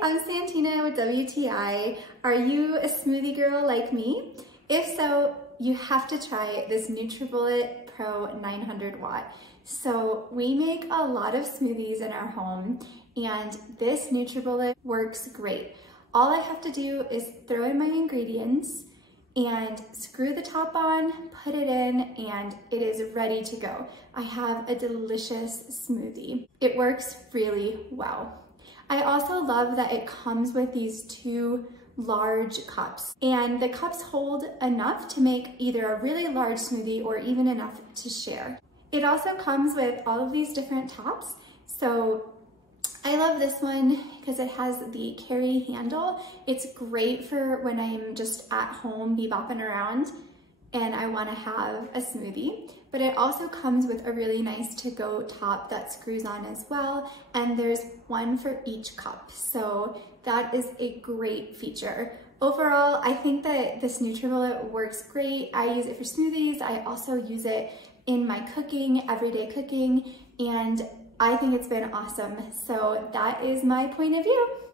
I'm Santina with WTI. Are you a smoothie girl like me? If so, you have to try this nutribullet Pro 900 watt. So we make a lot of smoothies in our home and this nutribullet works great. All I have to do is throw in my ingredients and screw the top on, put it in, and it is ready to go. I have a delicious smoothie. It works really well. I also love that it comes with these two large cups, and the cups hold enough to make either a really large smoothie or even enough to share. It also comes with all of these different tops. So I love this one because it has the carry handle. It's great for when I'm just at home bebopping around and I want to have a smoothie. But it also comes with a really nice to-go top that screws on as well. And there's one for each cup. So that is a great feature. Overall, I think that this nutribullet works great. I use it for smoothies. I also use it in my cooking, everyday cooking, and I think it's been awesome. So that is my point of view.